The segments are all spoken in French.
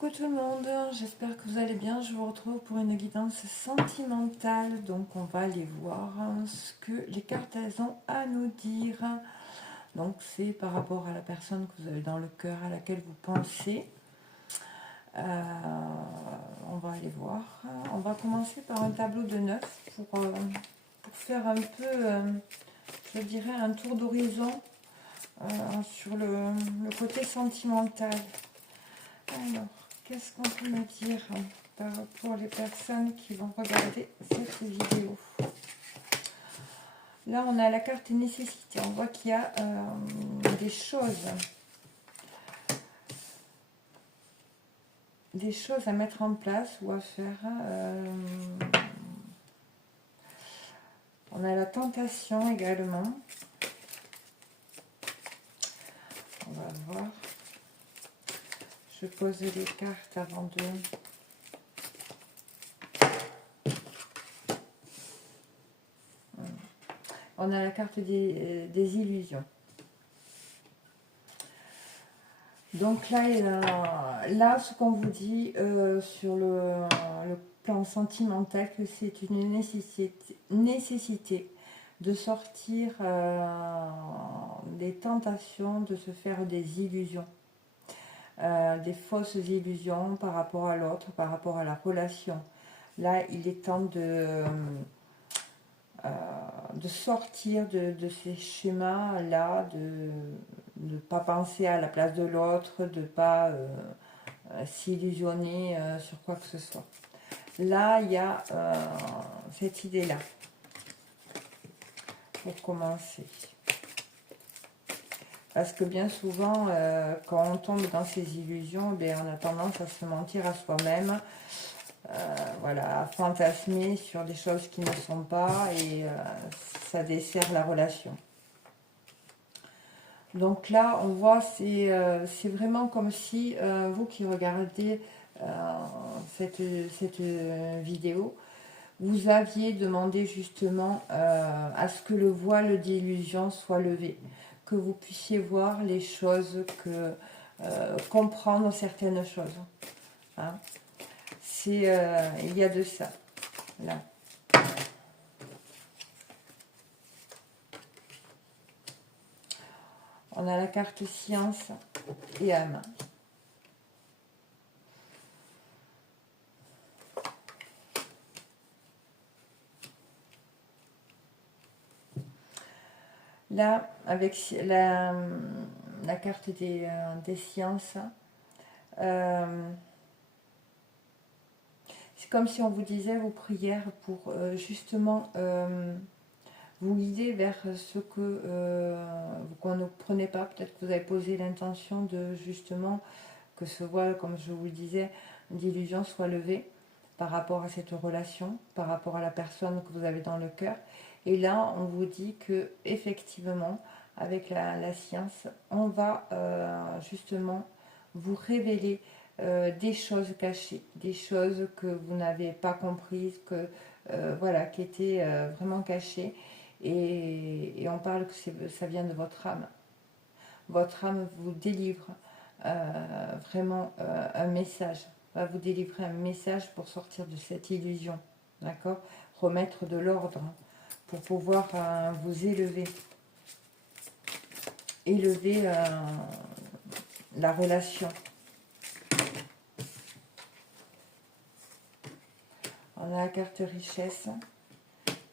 Coucou tout le monde, j'espère que vous allez bien. Je vous retrouve pour une guidance sentimentale. Donc on va aller voir ce que les cartes elles ont à nous dire. Donc c'est par rapport à la personne que vous avez dans le cœur, à laquelle vous pensez. On va aller voir. On va commencer par un tableau de 9 pour faire un peu, je dirais, un tour d'horizon sur le côté sentimental. Alors, qu'est-ce qu'on peut me dire pour les personnes qui vont regarder cette vidéo? Là, on a la carte nécessité. On voit qu'il y a des choses à mettre en place ou à faire. On a la tentation également. On va voir. Je pose les cartes avant de... On a la carte des illusions. Donc là, ce qu'on vous dit sur le plan sentimental, que c'est une nécessité de sortir des tentations, de se faire des illusions. Des fausses illusions par rapport à l'autre, par rapport à la relation. Là, il est temps de sortir de ces schémas-là, de ne pas penser à la place de l'autre, de ne pas s'illusionner sur quoi que ce soit. Là, il y a cette idée-là, pour commencer. Parce que bien souvent, quand on tombe dans ces illusions, on a tendance à se mentir à soi-même, voilà, à fantasmer sur des choses qui ne sont pas, et ça dessert la relation. Donc là, on voit, c'est vraiment comme si vous qui regardez cette vidéo, vous aviez demandé justement à ce que le voile d'illusion soit levé, que vous puissiez voir les choses, comprendre certaines choses. Hein. Il y a de ça, là. On a la carte science et âme. Là, avec la carte des sciences, c'est comme si on vous disait vos prières pour justement vous guider vers ce que qu'on ne prenez pas. Peut-être que vous avez posé l'intention de justement que ce voile, comme je vous le disais, d'illusion soit levé par rapport à cette relation, par rapport à la personne que vous avez dans le cœur. Et là, on vous dit que effectivement, avec la science, on va justement vous révéler des choses cachées, des choses que vous n'avez pas comprises, voilà, qui étaient vraiment cachées. Et on parle que ça vient de votre âme. Votre âme vous délivre vraiment un message, va vous délivrer un message pour sortir de cette illusion, d'accord? Remettre de l'ordre pour pouvoir vous élever la relation. On a la carte richesse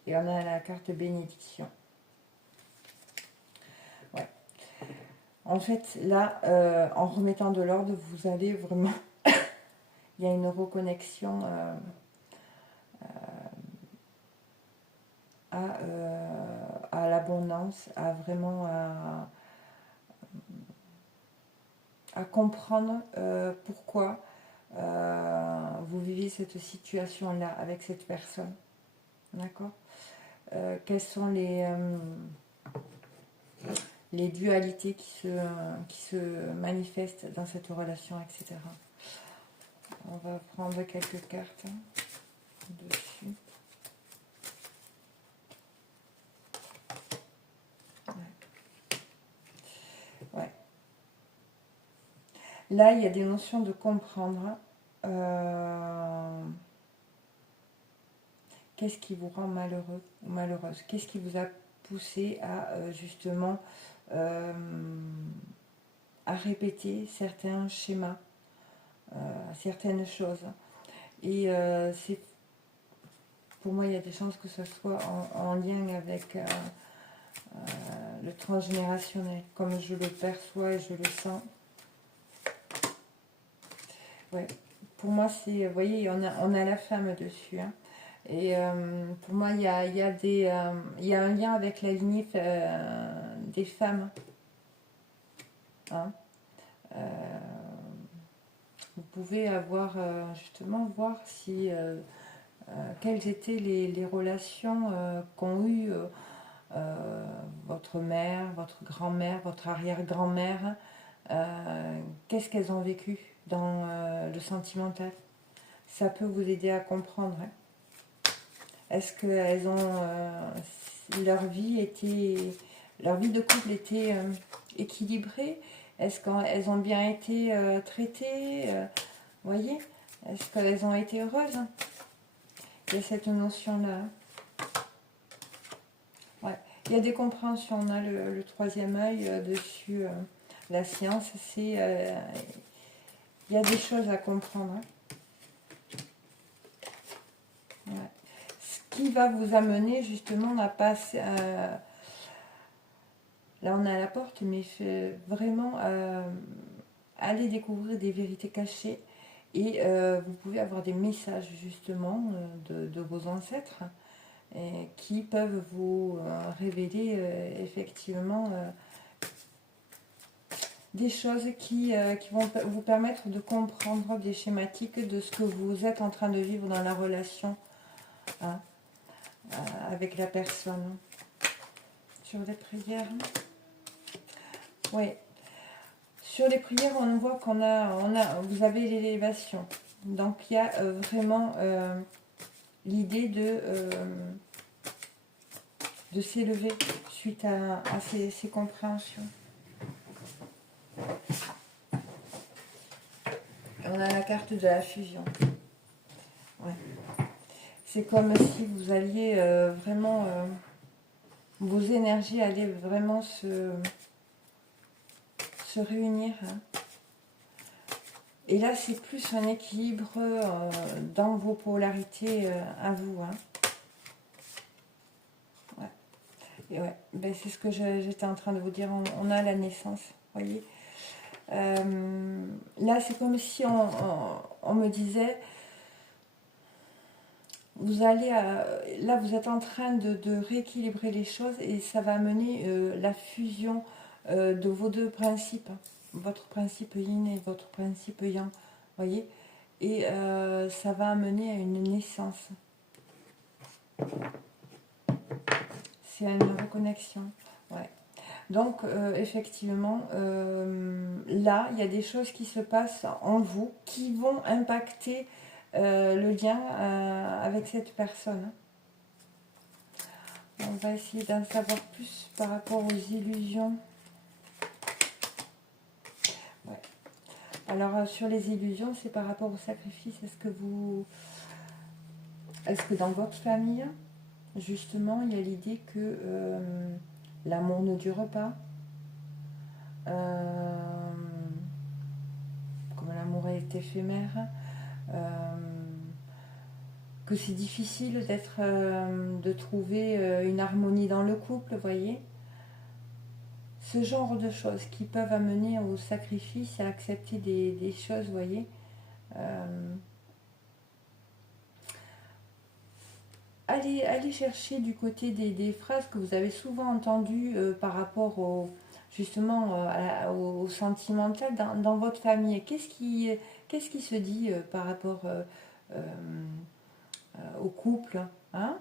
et on a la carte bénédiction. Ouais. En fait, là, en remettant de l'ordre, vous allez vraiment... Il y a une reconnexion à l'abondance, à vraiment à comprendre pourquoi vous vivez cette situation-là avec cette personne. D'accord? Quelles sont les dualités qui se manifestent dans cette relation, etc. On va prendre quelques cartes dessus. Ouais. Là, il y a des notions de comprendre. Qu'est-ce qui vous rend malheureux ou malheureuse? Qu'est-ce qui vous a poussé à justement à répéter certains schémas, certaines choses? Et c'est pour moi, il y a des chances que ce soit en lien avec le transgénérationnel, comme je le perçois et je le sens. Ouais. Pour moi, c'est, vous voyez, on a la femme dessus. Hein. Et pour moi, il y a un lien avec la lignée des femmes. Hein. Vous pouvez avoir, justement, voir si quelles étaient les relations qu'ont eues votre mère, votre grand-mère, votre arrière-grand-mère. Qu'est-ce qu'elles ont vécu dans le sentimental? Ça peut vous aider à comprendre. Hein. Est-ce que elles ont leur vie de couple était équilibrée? Est-ce qu'elles ont bien été traitées? Voyez? Est-ce qu'elles ont été heureuses? Il y a cette notion-là. Ouais. Il y a des compréhensions. On a le troisième œil dessus. La science, c'est il y a des choses à comprendre. Hein. Ouais. Ce qui va vous amener justement à passer. Là, on est à la porte, mais vraiment aller découvrir des vérités cachées. Et vous pouvez avoir des messages justement de vos ancêtres qui peuvent vous révéler effectivement des choses qui vont vous permettre de comprendre des schématiques de ce que vous êtes en train de vivre dans la relation hein, avec la personne. Sur les prières, oui. Sur les prières, on voit vous avez l'élévation. Donc il y a vraiment l'idée de s'élever suite à ces compréhensions. On a la carte de la fusion. Ouais. C'est comme si vous alliez vraiment, vos énergies allaient vraiment se réunir. Hein. Et là, c'est plus un équilibre dans vos polarités à vous. Hein. Ouais. Et ouais, ben, c'est ce que j'étais en train de vous dire. On a la naissance, voyez. Là, c'est comme si on me disait, vous allez là, vous êtes en train de rééquilibrer les choses et ça va amener la fusion de vos deux principes, hein. Votre principe yin et votre principe yang, voyez. Et ça va amener à une naissance. C'est une reconnexion, ouais. Donc, effectivement, là, il y a des choses qui se passent en vous qui vont impacter le lien avec cette personne. On va essayer d'en savoir plus par rapport aux illusions. Ouais. Alors, sur les illusions, c'est par rapport au sacrifice. Est-ce que dans votre famille, justement, il y a l'idée que l'amour ne dure pas, comme l'amour est éphémère, que c'est difficile de trouver une harmonie dans le couple, voyez. Ce genre de choses qui peuvent amener au sacrifice et à accepter des choses, voyez. Allez chercher du côté des phrases que vous avez souvent entendues par rapport justement au sentimental dans votre famille. Qu'est-ce qui se dit par rapport au couple, hein?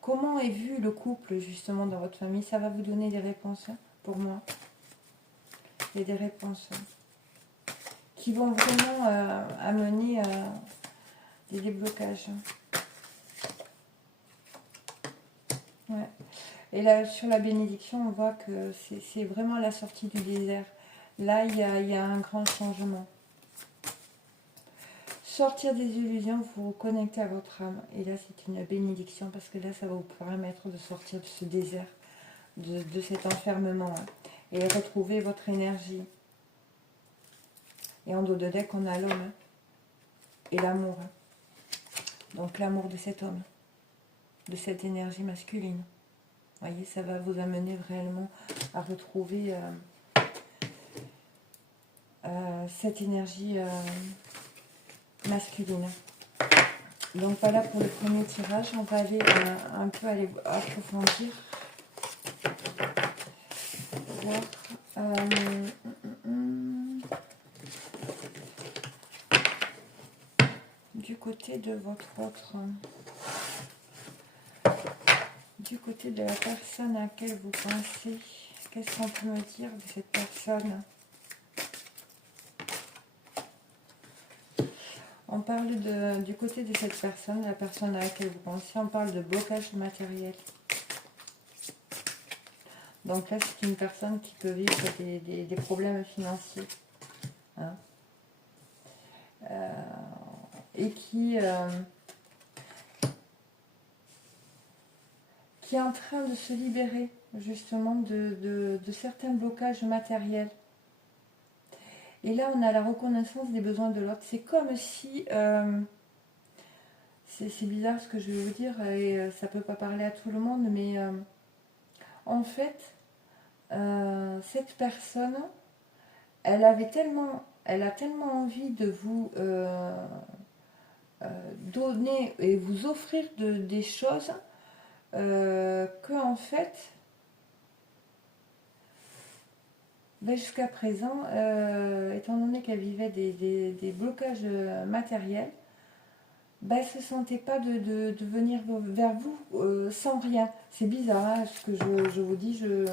Comment est vu le couple justement dans votre famille? Ça va vous donner des réponses hein, pour moi. Il y a des réponses qui vont vraiment amener des déblocages. Ouais. Et là, sur la bénédiction, on voit que c'est vraiment la sortie du désert. Là, il y a un grand changement. sortir des illusions, vous reconnecter à votre âme. Et là, c'est une bénédiction parce que là, ça va vous permettre de sortir de ce désert, de cet enfermement, hein, et retrouver votre énergie. Et en dos de deck, on a l'homme, hein, et l'amour. Hein. Donc l'amour de cet homme, de cette énergie masculine. Vous voyez, ça va vous amener réellement à retrouver cette énergie masculine. Donc voilà pour le premier tirage. On va aller un peu aller approfondir. Voir. Du côté de votre autre. Du côté de la personne à laquelle vous pensez, qu'est-ce qu'on peut me dire de cette personne? On parle du côté de cette personne, la personne à laquelle vous pensez, on parle de blocage matériel. Donc là, c'est une personne qui peut vivre des problèmes financiers. Hein, et qui est en train de se libérer justement de certains blocages matériels. Et là, on a la reconnaissance des besoins de l'autre. C'est comme si... c'est bizarre ce que je vais vous dire, et ça ne peut pas parler à tout le monde, mais en fait, cette personne, elle a tellement envie de vous donner et vous offrir des choses que en fait, ben jusqu'à présent, étant donné qu'elle vivait des blocages matériels, ben, elle ne se sentait pas de venir vers vous sans rien. C'est bizarre, hein, ce que je vous dis, ce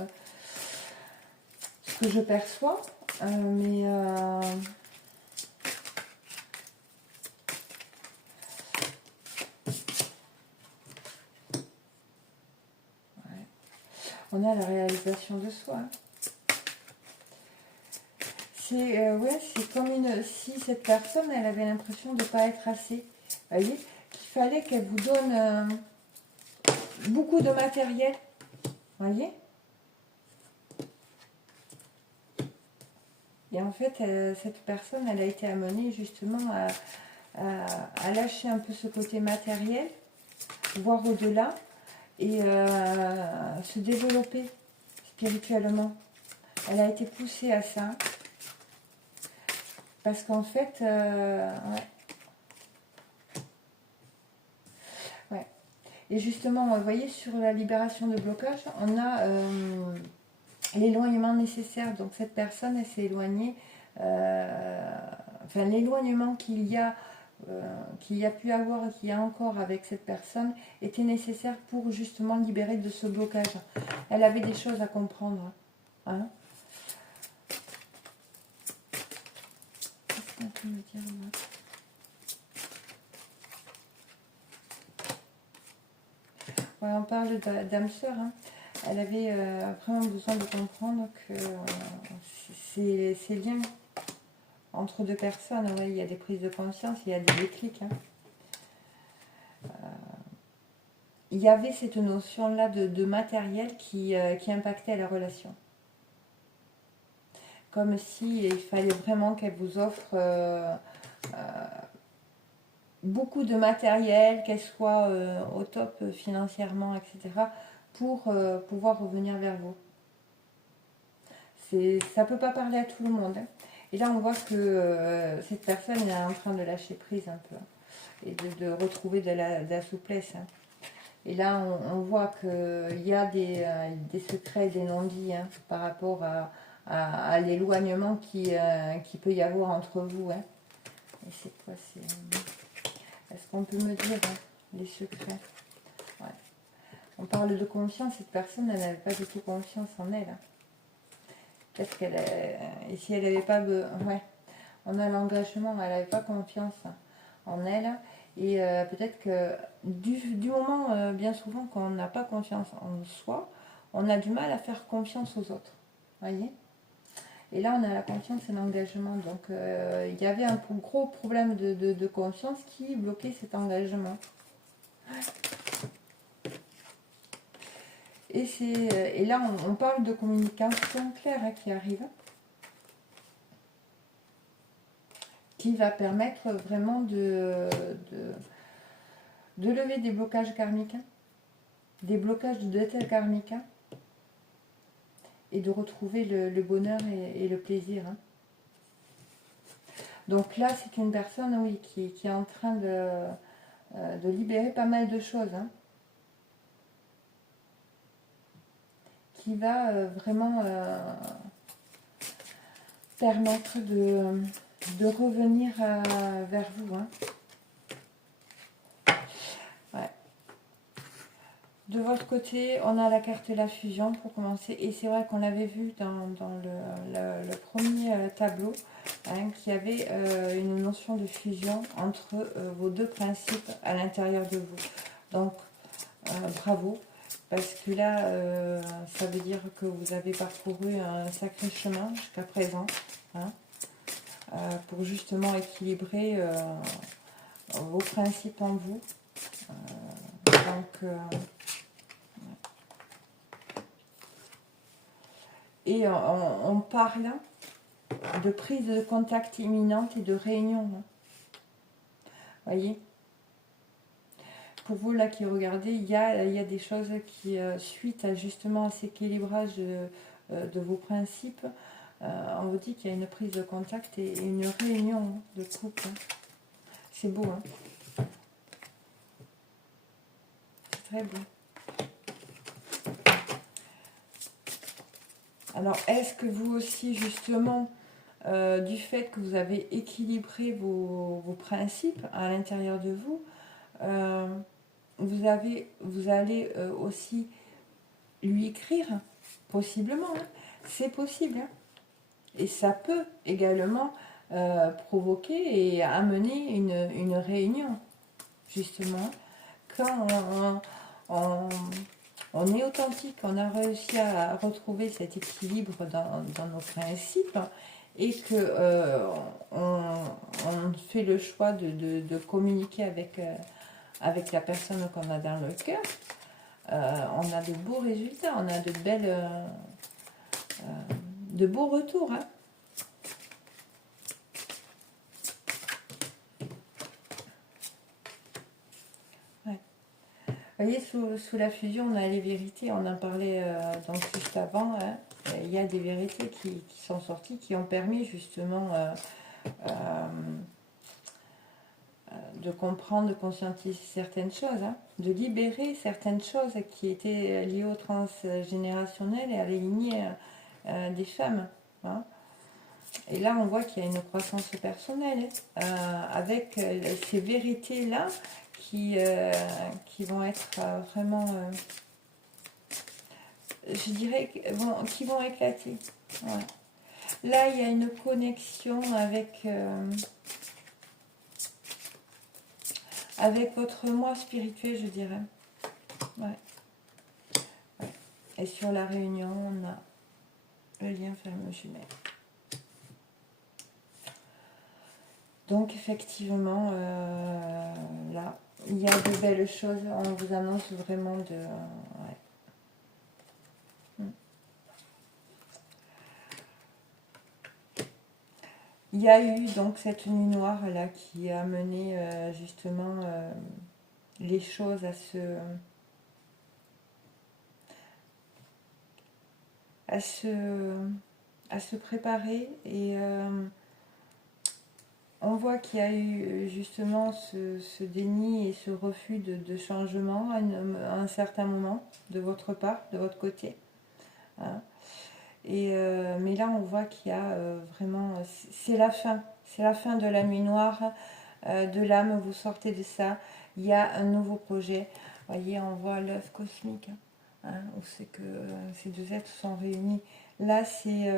que je perçois, mais ouais. On a la réalisation de soi. Hein. C'est comme si cette personne, elle avait l'impression de ne pas être assez. Vous voyez, qu'il fallait qu'elle vous donne beaucoup de matériel. Vous voyez. Et en fait, cette personne, elle a été amenée justement à lâcher un peu ce côté matériel, voir au-delà et se développer spirituellement. Elle a été poussée à ça. Parce qu'en fait, ouais. Et justement, vous voyez, sur la libération de blocage, on a l'éloignement nécessaire. Donc cette personne, elle s'est éloignée. Enfin, l'éloignement qu'il y a pu avoir et qu'il y a encore avec cette personne était nécessaire pour justement libérer de ce blocage. Elle avait des choses à comprendre. Hein. Qu'est-ce qu'on peut me dire là? Ouais, on parle d'âme sœur. Hein. Elle avait vraiment besoin de comprendre que ces liens entre deux personnes, ouais, il y a des prises de conscience, il y a des déclics. Hein. Il y avait cette notion-là de matériel qui impactait la relation. Comme si il fallait vraiment qu'elle vous offre beaucoup de matériel, qu'elle soit au top financièrement, etc., pour pouvoir revenir vers vous. Ça ne peut pas parler à tout le monde. Hein. Et là, on voit que cette personne est en train de lâcher prise un peu, hein, et de retrouver de la souplesse. Hein. Et là, on voit qu'il y a des secrets, des non-dits, hein, par rapport à l'éloignement qui peut y avoir entre vous. Hein. Et c'est quoi? Est-ce qu'on peut me dire hein, les secrets? Ouais. On parle de confiance, cette personne, elle n'avait pas du tout confiance en elle. Hein. Qu'est-ce qu'elle et si elle n'avait pas ouais, on a l'engagement, elle n'avait pas confiance en elle. Et peut-être que du moment, bien souvent, quand on n'a pas confiance en soi, on a du mal à faire confiance aux autres. Voyez. Et là, on a la confiance et l'engagement. Donc, il y avait un gros problème de confiance qui bloquait cet engagement. Et là, on parle de communication claire hein, qui arrive. Qui va permettre vraiment de lever des blocages karmiques, hein, des blocages de dette karmique, hein, et de retrouver le bonheur et le plaisir. Hein. Donc là, c'est une personne, oui, qui est en train de libérer pas mal de choses, hein, qui va vraiment permettre de revenir vers vous. Hein. Ouais. De votre côté, on a la carte la fusion pour commencer. Et c'est vrai qu'on l'avait vu dans le premier tableau, hein, qu'il y avait une notion de fusion entre vos deux principes à l'intérieur de vous. Donc, bravo. Parce que là, ça veut dire que vous avez parcouru un sacré chemin jusqu'à présent. Hein, pour justement équilibrer vos principes en vous. Et on parle de prise de contact imminente et de réunion. Voyez, pour vous là qui regardez, il y a des choses qui, suite à justement à cet équilibrage de vos principes, on vous dit qu'il y a une prise de contact et une réunion de couple. C'est beau, hein. C'est très beau. Alors, est-ce que vous aussi, justement, du fait que vous avez équilibré vos principes à l'intérieur de vous, vous allez aussi lui écrire, possiblement, hein. C'est possible, hein. Et ça peut également provoquer et amener une réunion, justement, quand on est authentique, on a réussi à retrouver cet équilibre dans nos principes et que on fait le choix de communiquer avec la personne qu'on a dans le cœur, on a de beaux résultats, on a de beaux retours. Hein. Vous voyez, sous la fusion, on a les vérités, on en parlait donc juste avant. Hein. Il y a des vérités qui sont sorties, qui ont permis justement de comprendre, de conscientiser certaines choses, hein, de libérer certaines choses qui étaient liées au transgénérationnel et à la lignée des femmes. Hein. Et là, on voit qu'il y a une croissance personnelle avec ces vérités-là qui vont être vraiment, je dirais, qui vont éclater. Ouais. Là, il y a une connexion avec votre moi spirituel, je dirais. Ouais. Ouais. Et sur la réunion, on a le lien fameux jumelle. Donc effectivement, là, il y a de belles choses. On vous annonce vraiment de... ouais. Il y a eu donc cette nuit noire là qui a mené justement les choses à se préparer et on voit qu'il y a eu justement ce déni et ce refus de changement à un certain moment de votre part, de votre côté. Hein. Mais là, on voit qu'il y a vraiment... C'est la fin de la nuit noire, de l'âme, vous sortez de ça. Il y a un nouveau projet. Vous voyez, on voit l'œuf cosmique, hein, où c'est que ces deux êtres sont réunis. Là, c'est...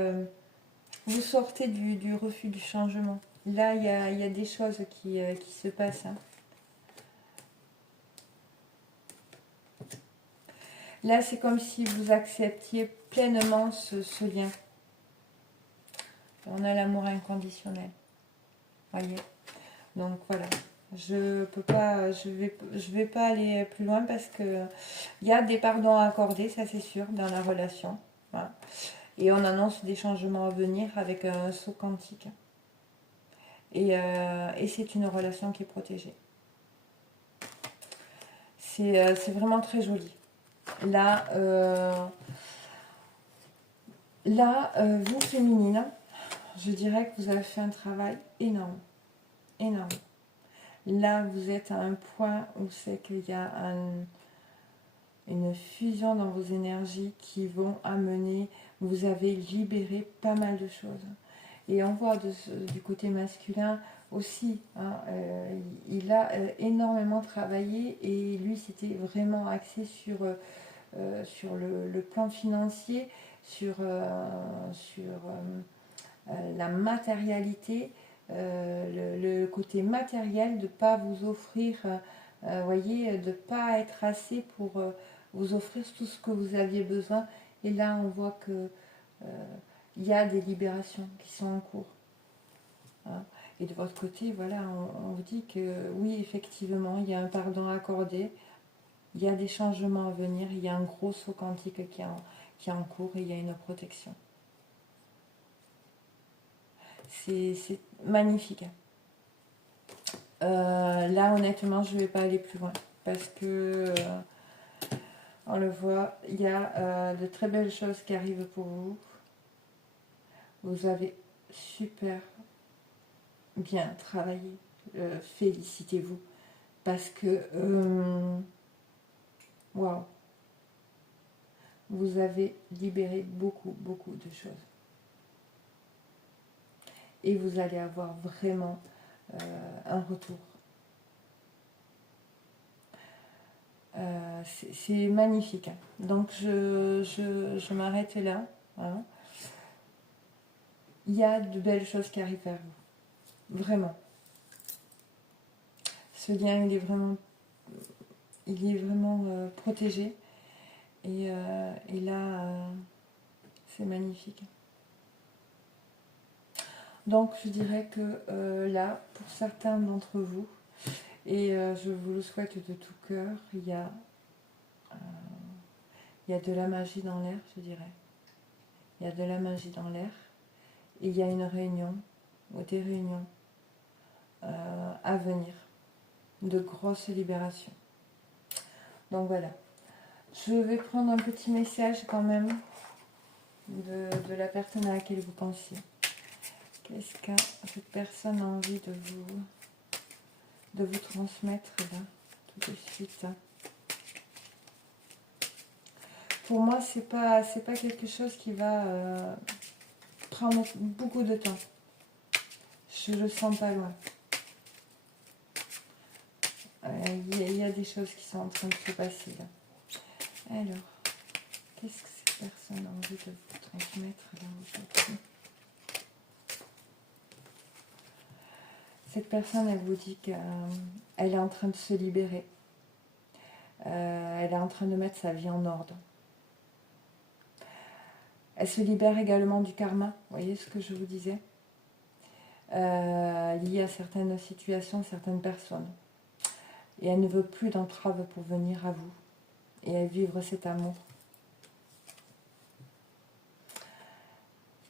vous sortez du refus du changement. Là, il y a des choses qui se passent. Hein. Là, c'est comme si vous acceptiez pleinement ce lien. On a l'amour inconditionnel. Voyez. Donc voilà. Je peux pas, je vais pas aller plus loin parce que il y a des pardons à accorder, ça c'est sûr, dans la relation. Voilà. Et on annonce des changements à venir avec un saut quantique. Et c'est une relation qui est protégée. C'est vraiment très joli. Là, vous féminine, je dirais que vous avez fait un travail énorme. Énorme. Là, vous êtes à un point où c'est qu'il y a une fusion dans vos énergies qui vont amener, vous avez libéré pas mal de choses. Et on voit du côté masculin aussi, hein, il a énormément travaillé et lui c'était vraiment axé sur le plan financier, sur la matérialité, le côté matériel, de ne pas vous offrir, voyez, de ne pas être assez pour vous offrir tout ce que vous aviez besoin. Et là, on voit que il y a des libérations qui sont en cours. Hein. Et de votre côté, voilà, on vous dit que oui, effectivement, il y a un pardon accordé, il y a des changements à venir, il y a un gros saut quantique qui est en cours et il y a une protection. C'est magnifique. Là, honnêtement, je ne vais pas aller plus loin parce que on le voit, il y a de très belles choses qui arrivent pour vous. Vous avez super bien travaillé. Félicitez-vous parce que waouh, vous avez libéré beaucoup, beaucoup de choses. Et vous allez avoir vraiment un retour. C'est magnifique. Donc je m'arrête là. Hein. Il y a de belles choses qui arrivent vers vous. Vraiment. Ce lien, il est vraiment protégé. Et là, c'est magnifique. Donc je dirais que là, pour certains d'entre vous, et je vous le souhaite de tout cœur, il y a de la magie dans l'air, je dirais. Il y a de la magie dans l'air. Et il y a une réunion, ou des réunions à venir, de grosses libérations. Donc voilà. Je vais prendre un petit message quand même de la personne à laquelle vous pensiez. Qu'est-ce que cette personne a envie de vous transmettre là, tout de suite? Pour moi, c'est pas quelque chose qui va prendre beaucoup de temps. Je le sens pas loin. Il y a des choses qui sont en train de se passer là. Alors, qu'est-ce que cette personne a envie de vous transmettre là aujourd'hui? Cette personne, elle vous dit qu'elle est en train de se libérer. Elle est en train de mettre sa vie en ordre. Elle se libère également du karma, vous voyez ce que je vous disais, lié à certaines situations, certaines personnes. Et elle ne veut plus d'entrave pour venir à vous et à vivre cet amour.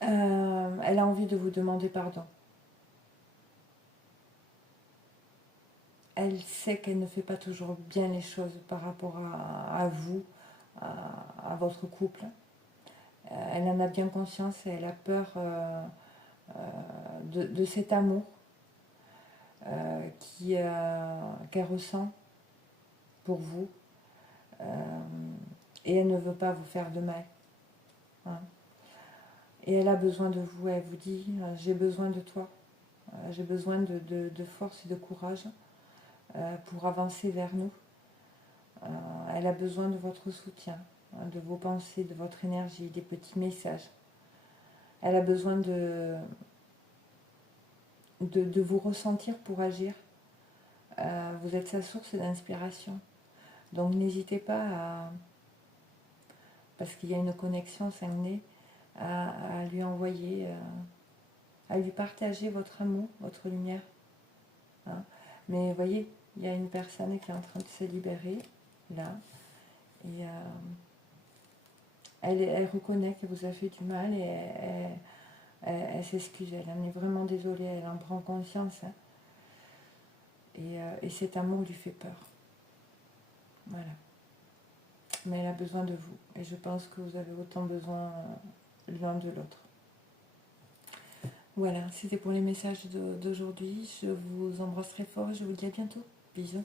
Elle a envie de vous demander pardon. Elle sait qu'elle ne fait pas toujours bien les choses par rapport à vous, à votre couple. Elle en a bien conscience et elle a peur de cet amour qu'elle ressent pour vous. Et elle ne veut pas vous faire de mal. Hein. Et elle a besoin de vous. Elle vous dit, j'ai besoin de toi. J'ai besoin de force et de courage pour avancer vers nous. Elle a besoin de votre soutien, de vos pensées, de votre énergie, des petits messages. Elle a besoin de vous ressentir pour agir. Vous êtes sa source d'inspiration. Donc n'hésitez pas parce qu'il y a une connexion 5D, à lui envoyer à lui partager votre amour, votre lumière. Hein. Mais vous voyez, il y a une personne qui est en train de se libérer, là, et elle reconnaît qu'elle vous a fait du mal, et elle s'excuse, elle en est vraiment désolée, elle en prend conscience. Hein. Et cet amour lui fait peur. Voilà. Mais elle a besoin de vous. Et je pense que vous avez autant besoin l'un de l'autre. Voilà, c'était pour les messages d'aujourd'hui. Je vous embrasse très fort et je vous dis à bientôt. Bisous.